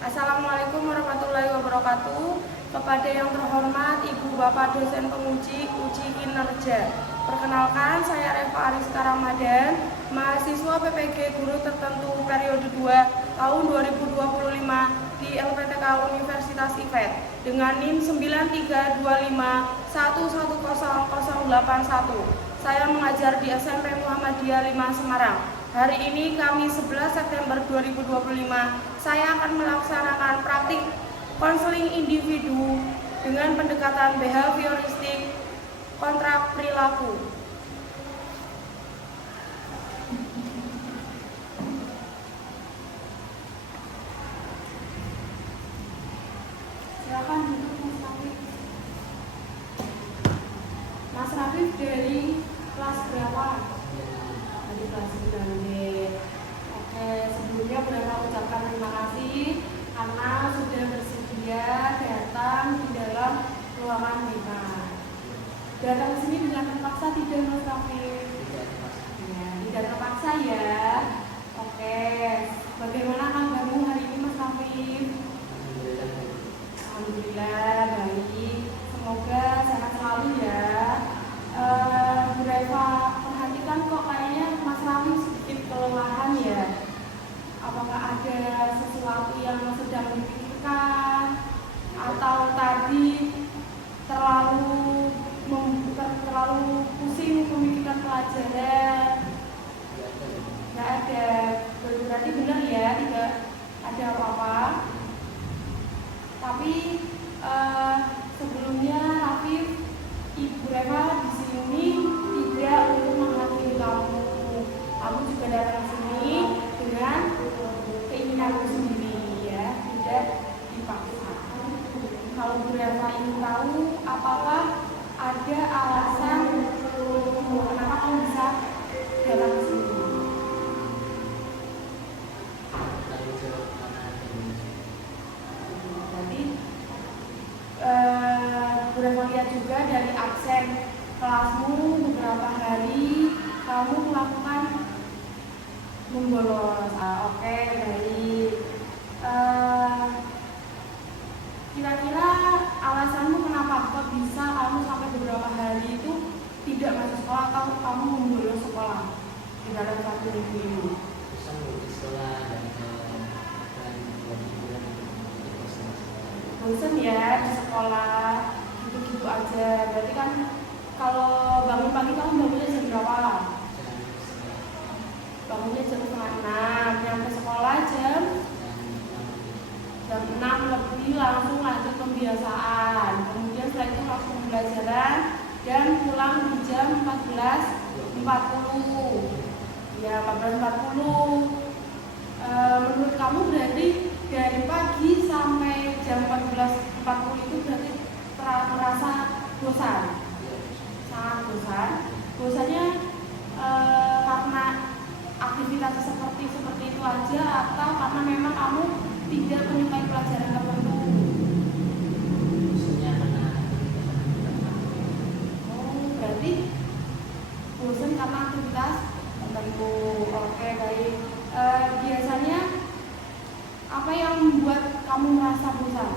Assalamualaikum warahmatullahi wabarakatuh. Kepada yang terhormat Ibu Bapak dosen penguji uji kinerja. Perkenalkan, saya Reva Ariska Ramadan, mahasiswa PPG Guru Tertentu periode 2 tahun 2025 di LPTK Universitas IFET dengan NIM 9325110081. Saya mengajar di SMP Muhammadiyah 5 Semarang. Hari ini Kamis 11 September 2025, saya akan melaksanakan praktik konseling individu dengan pendekatan behavioristik kontrak perilaku. Silakan duduk Mas Rafif. Mas Rafif dari kelas berapa? Dari kelas 9B. Oke, sebelumnya berapa ucapkan terima kasih karena sudah bersedia datang di dalam ruangan kita. Datang ke sini dengan terpaksa tidak, Mas Rafif? Ya, tidak terpaksa ya. Oke, bagaimana kabarmu hari ini, Mas Rafif? Alhamdulillah baik. Semoga sehat selalu ya. Bu Reva, perhatikan kok kayaknya Mas Rafif sedikit kelelahan ya. Apakah ada sesuatu yang sedang dipikirkan atau tadi terlalu pusing memikirkan pelajaran? Nggak ada, berarti benar ya, tidak ada apa-apa. Tapi sebelumnya Rafif, Ibu Reva di sini tidak untuk menghakimi kamu. Kamu juga datang ke sini dengan keinginanmu sendiri ya, tidak dipaksa. Kalau Bu Reva ingin tahu apakah ada alasan kenapa kamu bisa datang ke sini? Jadi Bu Reva lihat juga dari absen kelasmu beberapa hari kamu melakukan membolos. Oke, baik. Kira-kira alasanmu kenapa kok bisa kamu sampai beberapa hari itu tidak masuk sekolah atau kamu membolos sekolah di dalam satu minggu ini? Bisa di sekolah dan bosen ya di sekolah gitu-gitu aja. Berarti kan kalau bangun pagi kamu bangunnya jam berapa? Bangunnya jam 5:30, nyampe sekolah jam 6 lebih, langsung lanjut pembiasaan. Kemudian setelah itu langsung pembelajaran dan pulang di jam 14.40. Ya, 14.40. Menurut kamu berarti dari pagi sampai jam 14.40 itu berarti merasa bosan? Sangat bosan. Bosannya karena aktivitas seperti itu aja atau karena memang kamu tidak menyukai pelajaran tertentu? Oh, berarti bosan karena aktivitas tertentu. Oke, baik. Biasanya apa yang membuat kamu merasa bosan?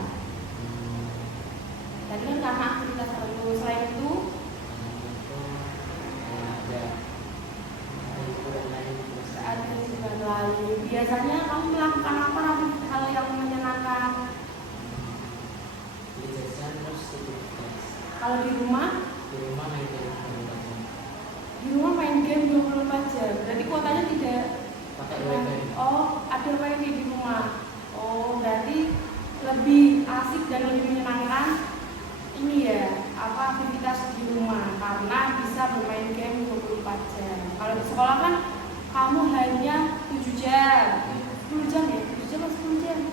Tadi kan karena aktivitas tertentu. Selain itu ada kesibukan lain. Biasanya kamu melakukan apa, hal yang menyenangkan? Kalau di rumah? Di rumah main game 24 jam. Berarti kuotanya tidak pakai wifi. Oh, ada wifi di rumah. Oh, berarti lebih asik dan lebih menyenangkan ini ya, aktivitas di rumah karena bisa bermain game 24 jam. Kalau di sekolah kan kamu hanya 7 jam. 10 jam ya? 7 jam atau 10 jam?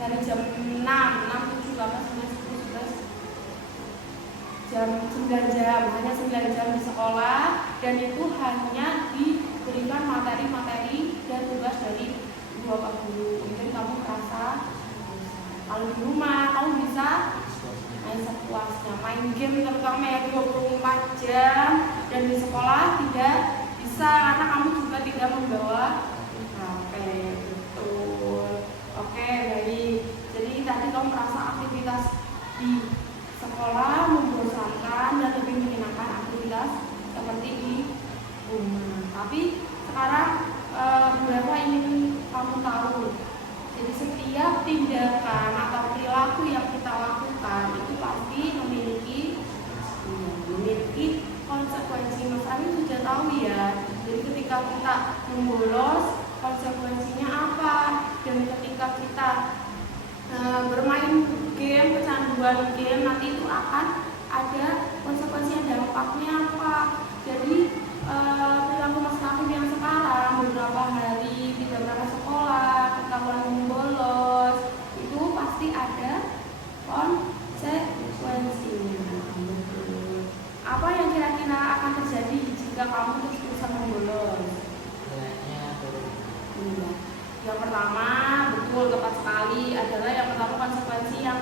Dari jam 6, 7, 8, 9, 10, 11 jam 9 jam, hanya 9 jam di sekolah dan itu hanya diberikan materi-materi dan tugas dari Bapak Guru. Jadi kamu merasa kalau di rumah kamu bisa main sepuasnya, main game terutama ya 24 jam dan di sekolah tidak bisa karena kamu juga tidak membawa HP. Betul. Oke, baik. di sekolah membosankan dan lebih menyenangkan aktivitas seperti di rumah. Tapi sekarang beberapa ingin kamu tahu. Jadi setiap tindakan atau perilaku yang kita lakukan itu pasti memiliki konsekuensi. Mas Ari sudah tahu ya. Jadi ketika kita membolos, konsekuensinya apa? Dan ketika kita bermain game, kecanduan game, nanti itu akan ada konsekuensi, dampaknya apa? Jadi perilaku Mas Raffi yang sekarang beberapa hari tidak berangkat sekolah, ketahuan membolos, itu pasti ada konsekuensinya. Apa yang kira-kira akan terjadi jika kamu terus-terusan membolos? Yang pertama, betul, tepat sekali, adalah yang pertama konsekuensi yang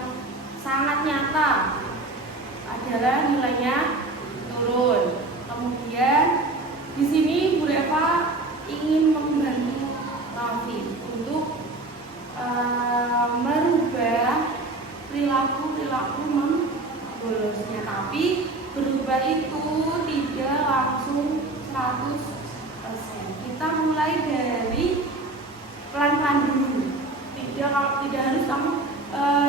sangat nyata adalah nilainya turun. Kemudian di sini Bu Reva ingin membantu Raffi untuk merubah perilaku membolosnya, tapi berubah itu tidak langsung 100%. Kita mulai dari pelan-pelan dulu. Tidak harus kamu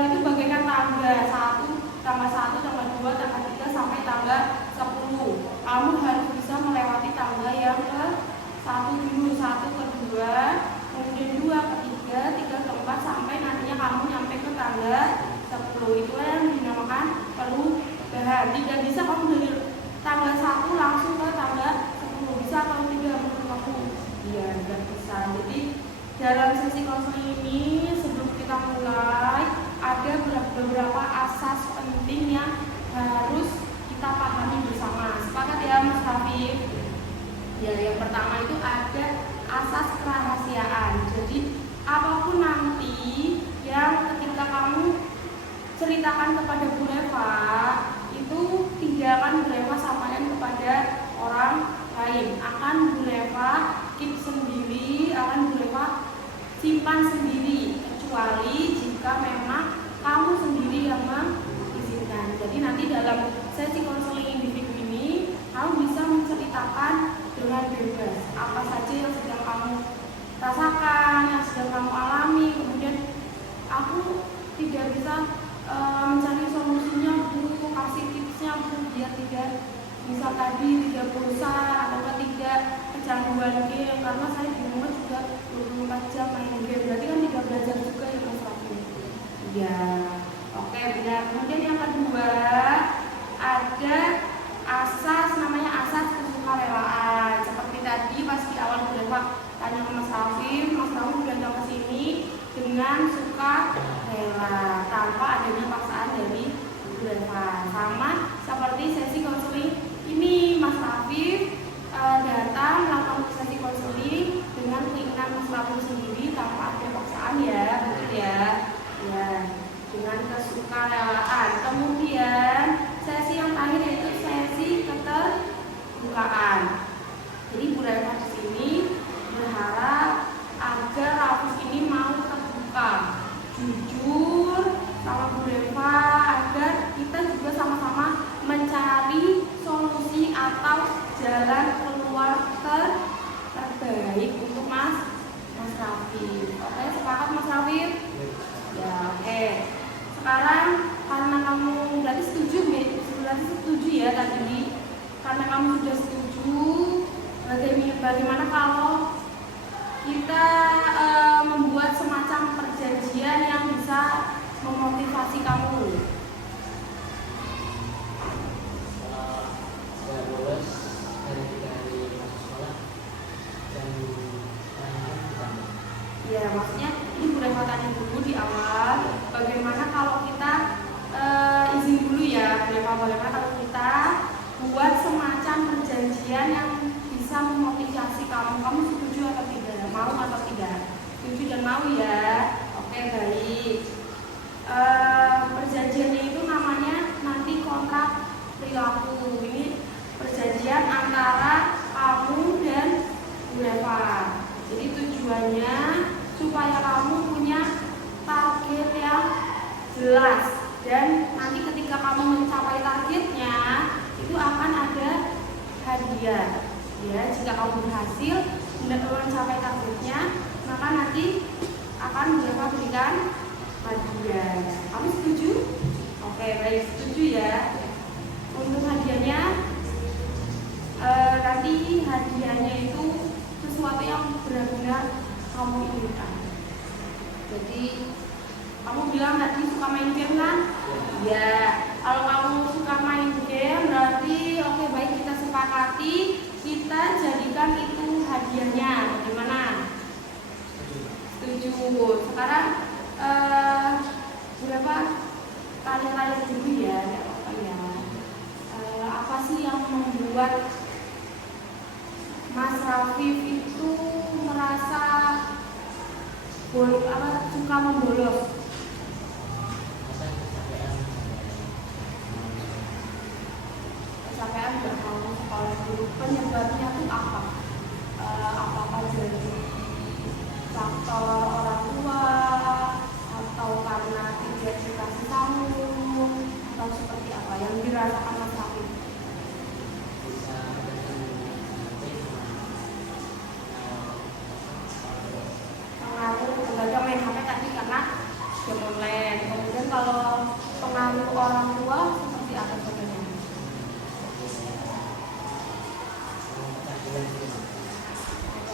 itu bagaikan tangga 1, tambah 1, tambah 2, tambah 3 sampai tambah 10. Kamu harus bisa melewati tangga yang ke 1 dulu, 1 ke 2, kemudian 2 ke 3, 3 ke 4 sampai nantinya kamu nyampe ke tangga 10. Itulah yang dinamakan perubahan. Tidak bisa kamu dari tangga 1 langsung ke tangga 10. Bisa kalau tidak menurut kamu? Iya, tidak bisa. Jadi dalam sesi konseling ini sebelum kita mulai ada beberapa asas penting yang harus kita pahami bersama. Sepakat ya Mas Raffi? Ya, yang pertama itu ada asas kerahasiaan. Jadi apapun nanti yang ketika kamu ceritakan kepada Bu Reva itu tidak akan Bu Reva sampaikan kepada orang lain, akan Bu Reva keep sendiri, akan Bu Reva simpan sendiri, kecuali jika memang kamu sendiri yang mengizinkan. Jadi nanti dalam sesi konseling individu ini kamu bisa menceritakan dengan bebas apa saja yang sedang kamu rasakan, yang sedang kamu alami. Kemudian aku tidak bisa mencari solusinya Bu, kasih tipsnya Bu, biar tidak misal tadi tidak bosan atau tidak kecanduan game, karena saya di rumah juga 24 jam main game, berarti kan tidak belajar juga ya Mas Raffi. Ya, oke, benar. Kemudian yang kedua ada asas, namanya asas kesukarelaan. Seperti tadi pas di awal Bu Reva tanya ke Mas Raffi datang ke sini dengan suka rela tanpa adanya paksaan dari Bu Reva. Sama seperti sesi konseling ini, Mas Raffi datang melakukan sesi konseling dengan keinginan Mas Raffi sendiri tanpa ada paksaan ya, betul ya? Ya, dengan kesukarelaan. Kemudian sesi yang terakhir yaitu sesi keterbukaan. Jadi Bu Reva di sini berharap agar Raffi ini mau terbuka, jujur sama Bu Reva, agar kita juga sama-sama mencari solusi atau jalan keluar terbaik untuk Mas Raffi. Oke, sepakat Mas Raffi? Ya, oke. Sekarang karena kamu berarti setuju ya tadi. Karena kamu sudah setuju, bagaimana kalau kita membuat semacam perjanjian yang bisa memotivasi kamu? Saya bolos dari 3 hari masuk sekolah dan ya, maksudnya ini Bu Reva tanya dulu di awal, bagaimana kalau kita izin dulu ya Bu Reva, bagaimana kalau kita buat semacam perjanjian yang bisa memotivasi kamu setuju atau tidak, mau atau tidak? Setuju dan mau ya. Oke, baik. Perjanjiannya itu namanya nanti kontrak perilaku. Ini perjanjian antara kamu dan Bu Reva. Jadi tujuannya supaya kamu punya target yang jelas dan nanti ketika kamu mencapai targetnya itu akan ada hadiah. Ya, jika kamu berhasil mencapai targetnya, maka nanti akan dapat berikan hadiah. Kamu setuju? Oke, baik, setuju ya. Untuk hadiahnya, nanti hadiahnya itu sesuatu yang benar-benar kamu inginkan. Jadi kamu bilang tadi suka main game kan? Ya. Kalau kamu suka main game berarti oke, baik, kita sepakati kita jadikan itu hadiahnya. Bagaimana? Setuju. Sekarang berapa kali dulu ya? Apa ya? Apa sih yang membuat Mas Rafif itu merasa suka membolos? Kecapean nggak mau sekolah dulu. Penyebabnya itu apa? Apakah dari faktor orang tua atau karena tidak dikasih sambung atau seperti apa yang dirasakan Mas Rafif? Pengaruh main HP tadi karena game online. Kemudian kalau pengaruh orang tua seperti apa sebenarnya?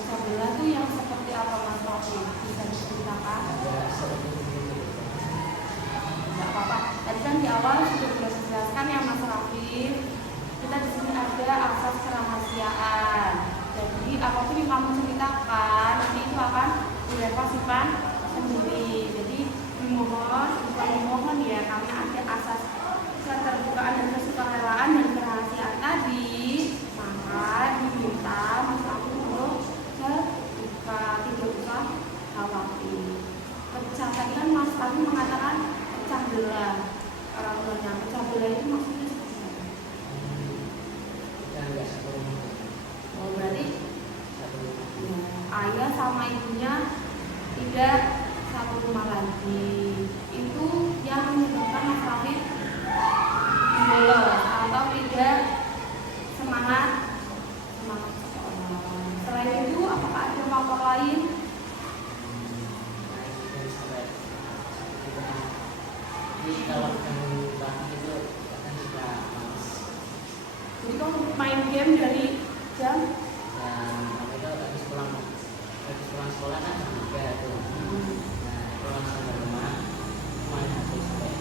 Sebelah itu yang seperti apa Mas Raffi? Bisa diceritakan? Tidak apa-apa. Tadi kan di awal sudah dijelaskan ya Mas Raffi. Kita di sini ada asas kerahasiaan. Jadi apapun yang kamu ceritakan nanti itu akan direva simpan sendiri. Jadi mohon ya, karena ada asas keterbukaan dan kesukarelaan dan kerahasiaan tadi, maka diminta Mas Raffi untuk terbuka, tidak usah khawatir. Pecah tadi kan Mas Raffi mengatakan pecah belah orang tuanya. Pecah belah itu maksudnya seperti apa? Oh, berarti ayah sama ibunya tidak satu rumah lagi. Itu yang menyebabkan Mas Rafif bolos atau tidak semangat sekolah. Selain itu, apakah ada faktor lain? Jadi kamu main game dari jam? Habis pulang sekolah kan juga tuh. Nah, pulang sampai rumah, semuanya habis sampai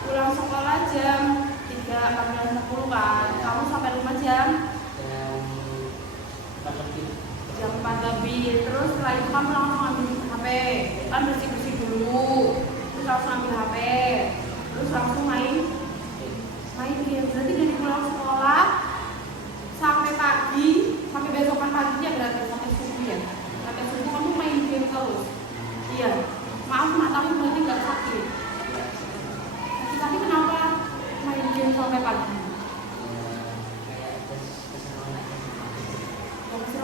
pulang sekolah jam 3.10 kan? Kamu sampai rumah jam 4 lebih. Jam 4 lebih. Terus setelah itu kamu langsung ambil HP, kan bersih-bersih dulu. Terus langsung ambil HP. Terus langsung main game. Berarti dari pulang sekolah sampai pagi, sampai besokan paginya berarti sampai subuh ya. Sampai subuh kamu main game terus. Iya. Maaf, matamu berarti nggak sakit. Tapi kenapa main game sampai pagi?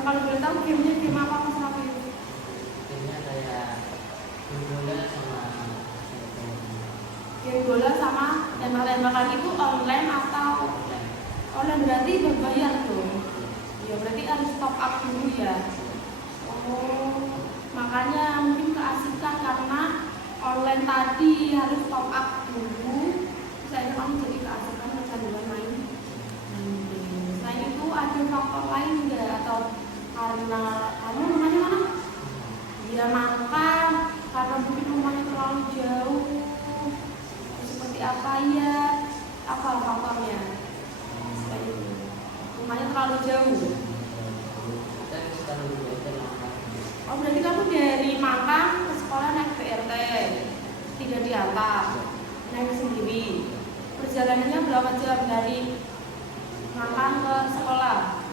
Kalau boleh tahu gamenya game apa Mas Raffi? Gamenya kayak game bola sama tembak-tembakan. Itu online atau online? Berarti berbayar dong. Ya berarti harus top up dulu ya. Oh, makanya mungkin keasikan karena online tadi harus top up dulu. Saya kamu jadi keasikan kecanduan main. Selain itu ada faktor lain enggak, atau karena kamu rumahnya mana? Dia makan karena mungkin rumahnya terlalu jauh. Seperti apa ya? Apa faktornya? Rumahnya terlalu jauh. Oh, berarti kamu dari Malang ke sekolah naik BRT, tidak diantar, naik sendiri. Perjalanannya berapa jam dari Malang ke sekolah?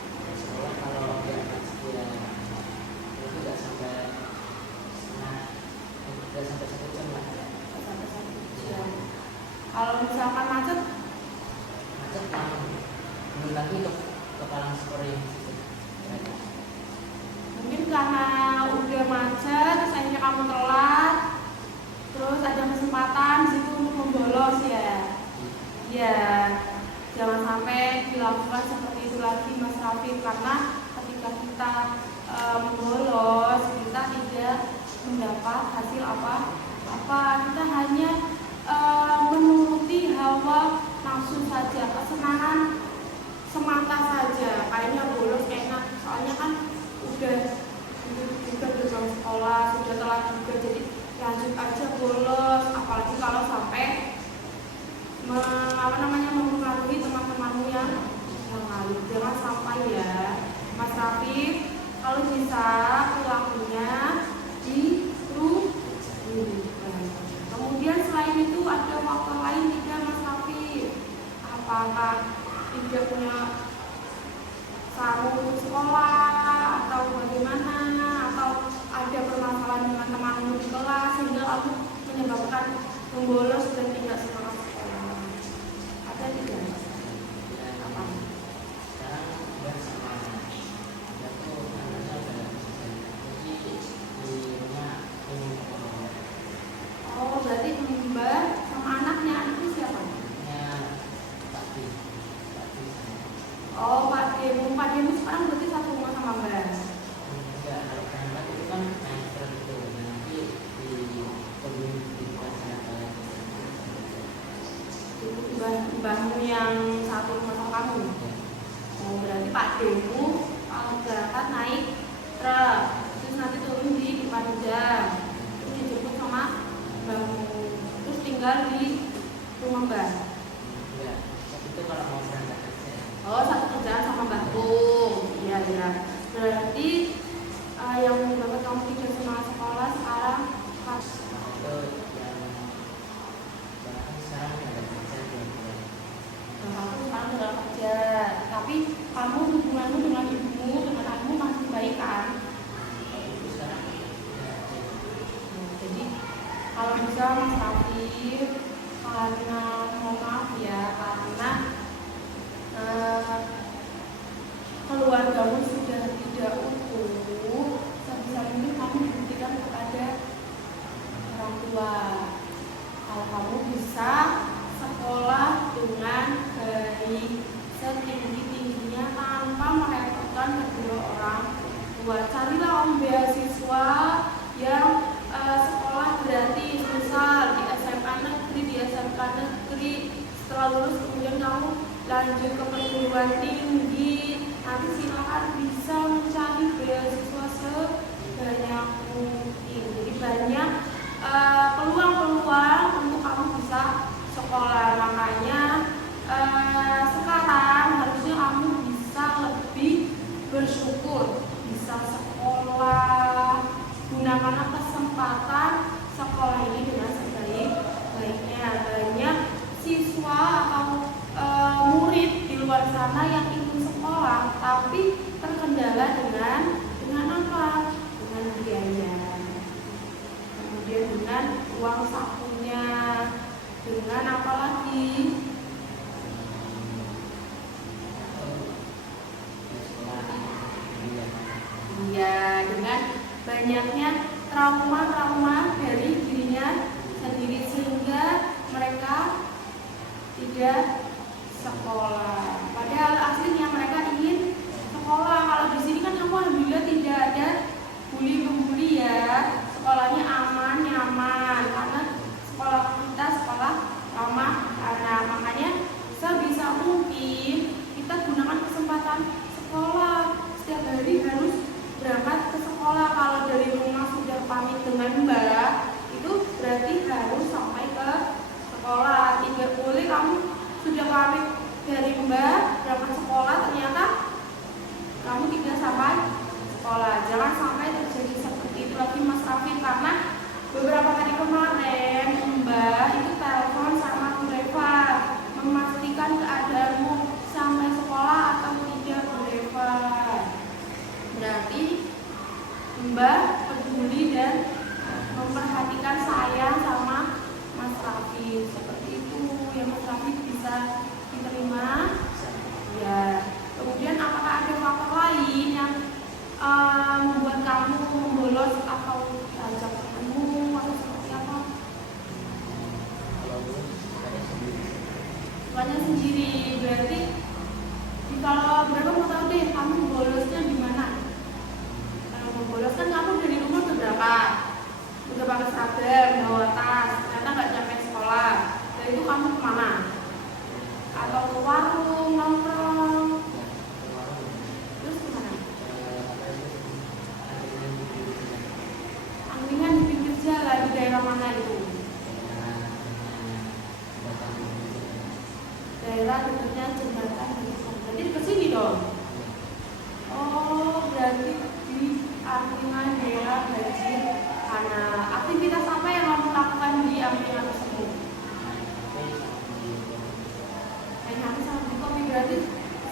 Kalau dia itu nggak sampai 1 jam lah. Sampai 1 jam. Kalau misalkan macet lama. Belum lagi ke Palangspori. mungkin karena udah macet, terus akhirnya kamu telat, terus ada kesempatan di situ untuk membolos. sampai dilakukan seperti itu lagi Mas Raffi, karena ketika kita bolos kita tidak mendapat hasil apa-apa, kita hanya menuruti hawa nafsu saja, kesenangan semata saja. Kayaknya bolos enak, soalnya kan udah juga gerbang sekolah, sudah telat juga, jadi lanjut aja bolos. Apalagi kalau sampai mempengaruhi teman-temanmu yang lain. Jangan sampai ya Mas Raffi, kalau bisa pelakunya dirubah. Kemudian selain itu ada faktor lain tidak Mas Raffi? Apakah tidak punya sarung untuk sekolah atau bagaimana, atau ada permasalahan dengan temanmu di kelas sehingga kamu menyebabkan membolos dan tidak semangat sekolah? Ada tidak? Apa? Sekarang udah sama dia tuh anaknya udah jadi di rumah ingin sekolah. Oh, berarti Mbak sama anaknya itu siapa? Ya pasti. Oh, Pak Demu sekarang berarti satu rumah sama Mbak. Enggak, kalau anak itu kan naik terus itu nanti di komunitas sana Mbahmu yang satu rumah sama kamu. Oh, berarti Pak Demu kalau berangkat naik truk, terus nanti turun di depan jam, terus dijemput sama Mbahmu, terus tinggal di rumah Mbak. enggak, itu kalau mau berangkat aja. Oh, satu kerjaan sama Mbak Tung. Iya, iya. Berarti yang menyebabkan kamu tidak semangat sekolah sekarang pas. Itu yang bahkan sekarang ada kerja 2 bulan. Kamu sekarang udah kerja, tapi kamu hubunganmu dengan ibumu, dengan ayahmu masih baik kan? Kalau itu sekarang ya, Jadi kalau bisa Mas Raffi, karena mohon maaf ya, karena keluargamu sudah tidak utuh, sebisa mungkin kamu buktikan kepada orang tua kalau kamu bisa sekolah dengan baik, setinggi-tingginya tanpa merepotkan kedua orang tua. Carilah beasiswa yang sekolah gratis, misal di SMA negeri, di SMK negeri. Setelah lulus kemudian kamu lanjut ke perguruan tinggi, nanti silakan bisa mencari beasiswa sebanyak mungkin. Jadi banyak peluang-peluang untuk kamu bisa sekolah. Makanya sekarang harusnya kamu bisa lebih bersyukur bisa sekolah. Gunakanlah kesempatan sekolah ini dengan sebaik-baiknya. Banyak siswa atau murid di luar sana yang ingin sekolah tapi terkendala dengan apa? Dengan biaya, kemudian dengan uang sakunya, dengan apa lagi? Iya, dengan banyaknya trauma-trauma dari dirinya sendiri sehingga mereka tidak sekolah. Padahal aslinya mereka ingin sekolah. Kalau di sini kan kamu alhamdulillah tidak ada bully-membuli ya. Sekolahnya aman, nyaman karena sekolah kita sekolah ramah anak. Makanya sebisa mungkin kita gunakan kesempatan sekolah. Setiap hari harus berangkat ke sekolah. Kalau dari rumah sudah pamit dengan Mbak, itu berarti harus sampai ke sekolah. Tidak boleh kamu sudah pamit dari Mbak berangkat sekolah ternyata kamu tidak sampai sekolah. Jangan sampai terjadi seperti itu lagi Mas Raffi, karena beberapa hari kemarin Mbak itu telepon sama Bu Reva memastikan keadaanmu sampai sekolah atau tidak Bu Reva. Berarti Mbak peduli dan memperhatikan saya sama Mas Raffi. Seperti itu yang Mas Raffi bisa diterima ya. Kemudian apakah ada faktor lain yang membuat kamu membolos atau diajak ketemu atau seperti apa? Kalau sukanya sendiri. Sukanya sendiri, berarti Kalau berapa mau tahu deh, kamu bolosnya di mana? Kalau mau bolos kan kamu dari rumah udah berapa? Udah pakai seragam, bawa tas, ternyata nggak nyampe sekolah. Dan itu kamu kemana? Atau ke warung, nongkrong? Terus kemana? Angkringan di pinggir jalan di daerah mana itu? Daerah dekatnya jembatan. Berarti ke sini dong. Oh, berarti di angkringan daerah banjir. Karena aktivitas apa yang kamu lakukan di angkringan tersebut? Main HP sama beli kopi. Berarti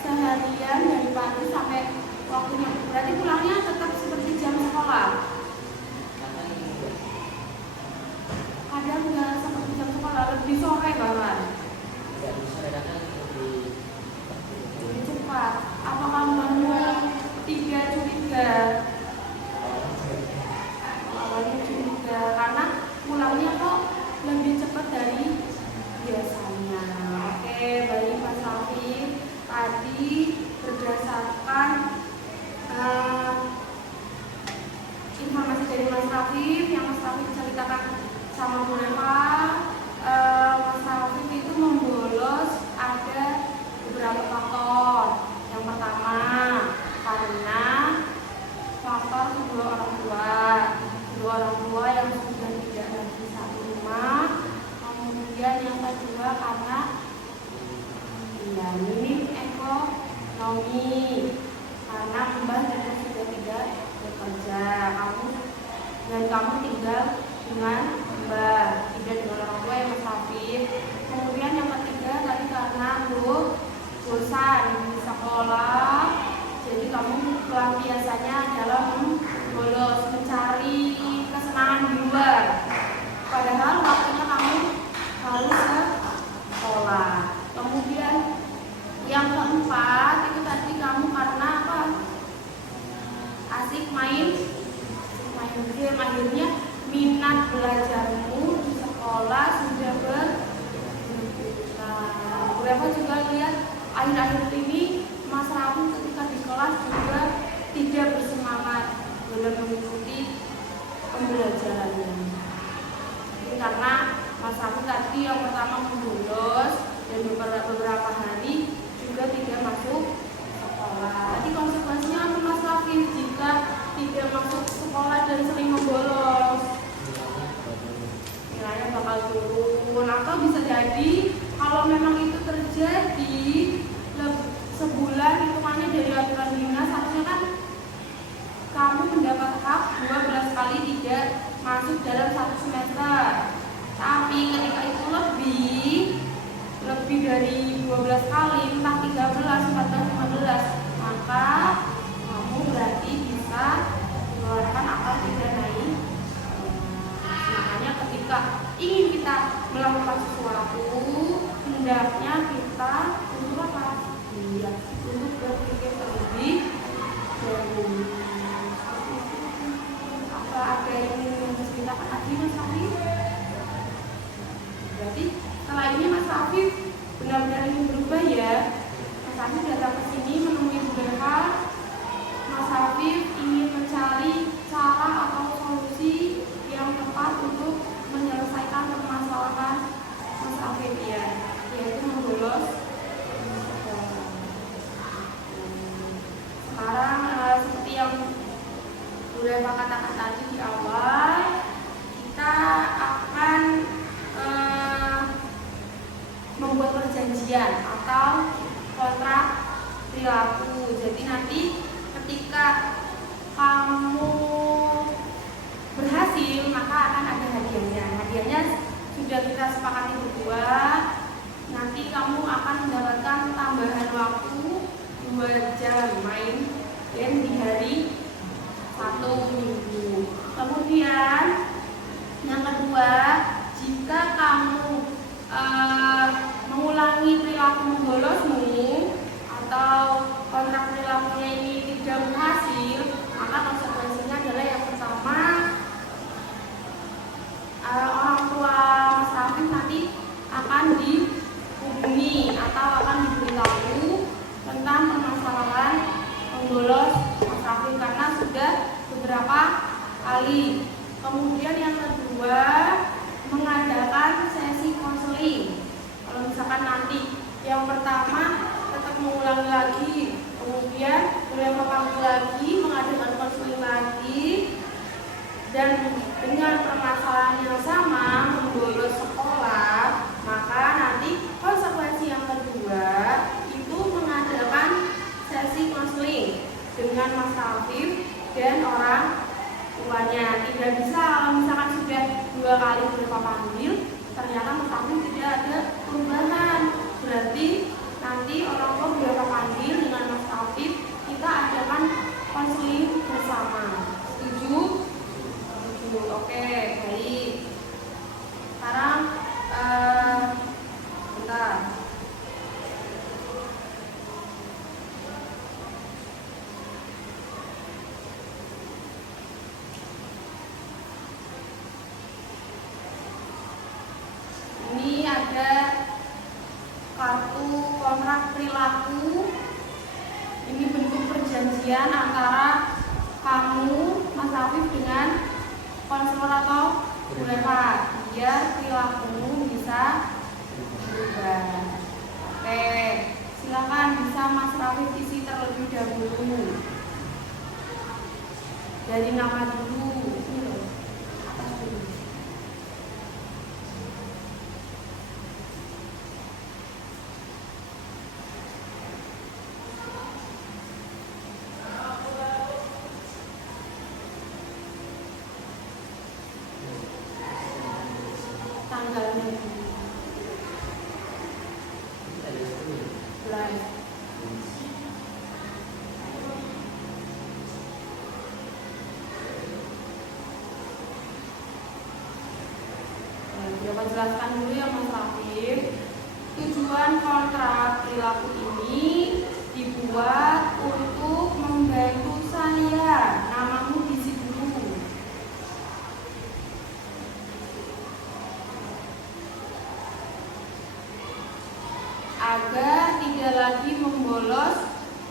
seharian dari pagi sampai waktunya. Berarti pulangnya tetap seperti jam sekolah. Kadang nggak seperti jam sekolah, lebih sore bahkan. Lebih cepat. Apa kamu manual 3 curiga? Awalnya curiga karena pulangnya kok lebih cepat dari biasanya. Oke, baik Mas Rafif. Tadi berdasarkan informasi dari Mas Rafif yang Mas Rafif ceritakan sama Bu Reva, Mas Rafif itu membolos ada beberapa faktor. Yang pertama, karena faktor kedua orang tua yang sudah tidak lagi satu rumah. Kemudian yang kedua karena minim ekonomi, karena mbah dan sudah tidak bekerja, kamu tinggal dengan mbah, tidak dengan orang tua yang musafir. Kemudian yang ketiga tadi karena bosan di sekolah, jadi kamu pelampiasannya adalah bolos, mencari kesenangan di luar. Padahal waktunya kamu harus sekolah. Kemudian yang keempat itu tadi kamu karena apa? Asik main game, akhirnya minat belajarmu di sekolah sudah berkurang. Beberapa juga lihat akhir-akhir ini Mas Raffi ketika di kelas juga tidak bersemangat dalam mengikuti pembelajarannya. Ini karena Mas Raffi tadi yang pertama membolos dan beberapa hari juga tidak masuk sekolah. Jadi konsekuensinya apa Mas Raffi jika tidak masuk sekolah dan sering membolos? Nilainya bakal turun, atau bisa jadi kalau memang itu terjadi sebulan hitungannya dari aturan dinas, harusnya kan kamu mendapat hak 12 kali tidak masuk dalam satu semester. Tapi ketika itu lebih dari 12 kali, entah 13, 14, 15, maka kamu berarti bisa mengeluarkan akal tidak naik. Makanya ketika ingin kita melakukan sesuatu, hendaknya kita untuk apa? Iya, untuk berpikir terlebih dahulu. Apa ada yang ingin diceritakan lagi Mas Afif? Berarti setelah ini Mas Afif benar-benar ingin berubah ya. Mas Afif datang ke sini menemui Bu Reva. Mas Afif ingin mencari cara atau solusi yang tepat untuk menyelesaikan permasalahan Mas Afif ya, yaitu membolos. Sekarang seperti yang Bu Reva katakan tadi di awal, kita akan membuat perjanjian atau kontrak perilaku. Jadi nanti ketika kamu berhasil maka akan ada hadiahnya. Hadiahnya sudah kita sepakati berdua. Nanti kamu akan mendapatkan tambahan waktu 2 jam main game di hari 1 minggu. Kemudian yang kedua, jika kamu mengulangi perilaku membolosmu atau kontrak perilakunya ini tidak berhasil, maka konsekuensinya adalah yang pertama, orang tua Mas Raffi nanti akan dihubungi atau akan diberitahu tentang membolos Mas Raffi karena sudah beberapa kali. Kemudian yang kedua, mengadakan sesi konseling. Kalau misalkan nanti yang pertama tetap mengulangi lagi, kemudian beberapa kali lagi mengadakan konseling lagi, dan dengan permasalahan yang sama membolos sekolah, maka nanti konsekuensi yang kedua itu mengadakan sesi konseling dengan Mas Raffi dan orang tuanya. Tidak bisa kalau misalkan sudah 2 kali beberapa panggil ternyata Mas Raffi tidak ada perubahan, berarti nanti orang tua beberapa panggil dengan Mas Raffi, kita adakan konseling bersama. Setuju? Oke, baik. Sekarang bentar. Ini ada kartu kontrak perilaku. Ini bentuk perjanjian antara kamu, Mas Afif, dengan konselor atau Bu Eva, biar perilakumu bisa berubah. Oke, silakan bisa Mas Rafif isi terlebih dahulu. Dari nama dulu. Ini loh, atas dulu. Tanggalnya Ada 10. 11. Coba jelaskan dulu ya Mas Rafif. Tujuan kontrak perilaku ini dibuat untuk membantu saya. Namamu diisi dulu. Agar tidak lagi membolos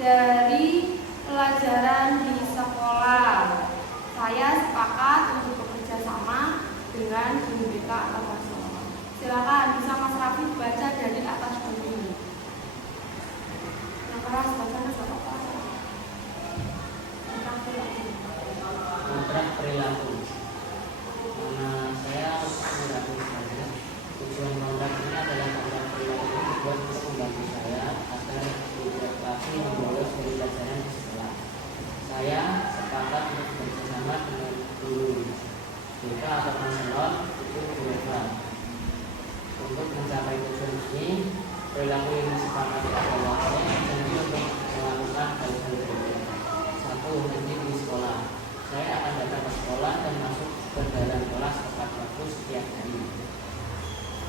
dari pelajaran di sekolah. Saya sepakat untuk bekerja sama dengan guru BK atau konselor. Silakan bisa Mas Raffi baca dari atas dulu. Yang keras bacanya apa? Kontrak perilaku. Karena saya meragu saja. Tujuan kontrak ini adalah kontrak perilaku ini dibuat untuk membantu saya agar tidak lagi membolos dari pelajaran di sekolah. Saya sepakat untuk bekerjasama dengan guru BK atau konselor itu berbeda. Untuk mencapai tujuan ini, perilaku yang disepakati adalah saya janji untuk melakukan hal-hal berikut. 1. Nanti di sekolah, saya akan datang ke sekolah dan masuk ke dalam kelas tepat waktu setiap hari.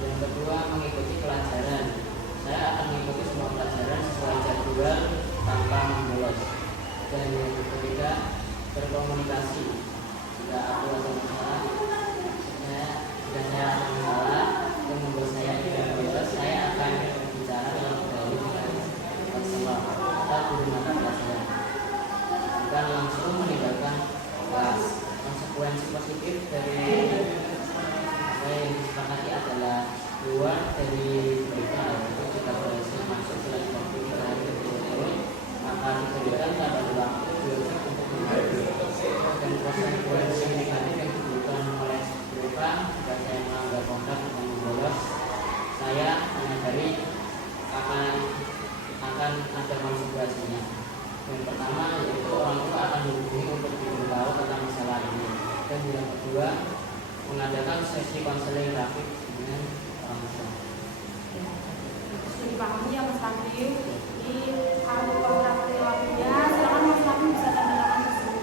Yang kedua, mengikuti pelajaran. Saya akan mengikuti semua pelajaran sesuai jadwal tanpa membolos. Dan yang ketiga, berkomunikasi. Jika aku ada masalah, jika saya ada masalah yang membuat saya tidak bolos, saya akan berbicara lebih dahulu dengan konselor atau guru mata pelajaran. Bukan langsung meninggalkan kelas. Konsekuensi positif dari apa yang disepakati adalah keluar dari mereka. Itu jika berhasil masuk dalam waktu 3 hari berturut-turut, maka diberikan pada waktu 2 jam untuk mengajar. Dan konsekuensi negatif yang diberikan oleh mereka jika saya melanggar kontrak dengan membolos, saya menyadari akan ada konsekuensinya. Yang pertama yaitu orang tua akan menghubungi untuk diberitahu tentang masalah ini. Dan yang kedua, mengadakan sesi konseling grafik dengan orang tua. Dipahami ya Mas Raffi. Ini kartu kontrak perilakunya. Silakan Mas Raffi bisa tanda tangan di sini.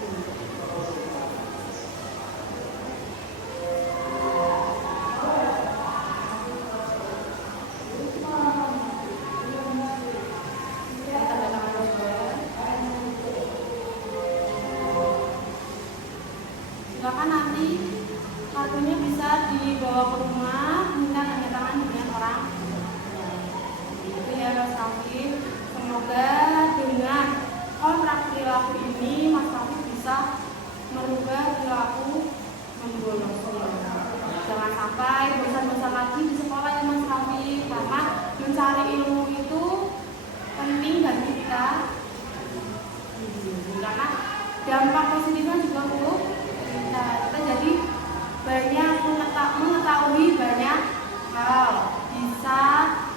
Silakan nanti kartunya bisa dibawa ke rumah, minta tanda tangan dengan orang. Itu ya Mas Raffi. Semoga dengan kontrak perilaku ini Mas Raffi bisa merubah perilaku membolos. Jangan sampai bosan-bosan lagi di sekolah ya Mas Raffi, karena mencari ilmu itu penting bagi kita. Karena dampak positifnya juga untuk kita jadi banyak mengetahui banyak hal, bisa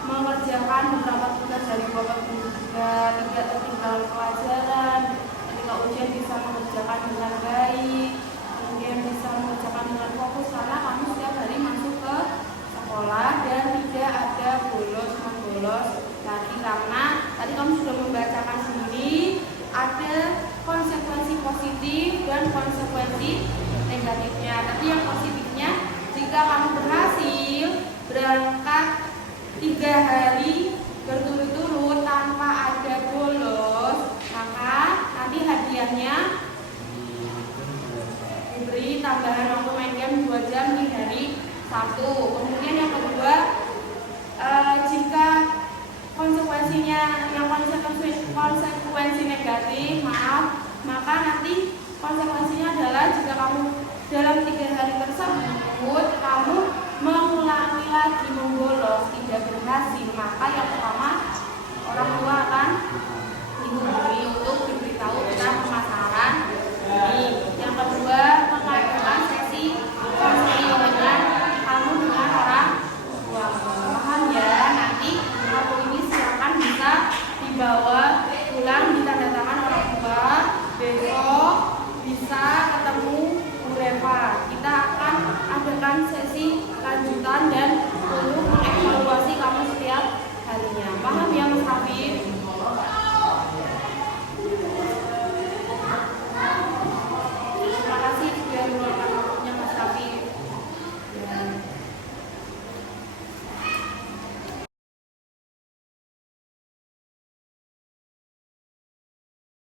mengerjakan beberapa tugas dari bapak guru juga, tidak tertinggal pelajaran, ketika ujian bisa mengerjakan dengan baik, kemudian bisa mengerjakan dengan fokus karena kamu setiap hari masuk ke sekolah dan tidak ada bolos lagi, karena tadi kamu sudah membacakan sendiri ada konsekuensi positif dan konsekuensi negatifnya. Tapi yang positifnya, jika kamu berhasil berangkat 3 hari berturut-turut tanpa ada bolos, maka nanti hadiahnya diberi tambahan waktu main game 2 jam di hari Sabtu. Kemudian yang kedua, jika konsekuensi negatif, maka nanti konsekuensinya adalah jika kamu dalam 3 hari tersebut kamu mengulangi lagi membolos tidak berhasil, maka yang pertama orang tua akan dihubungi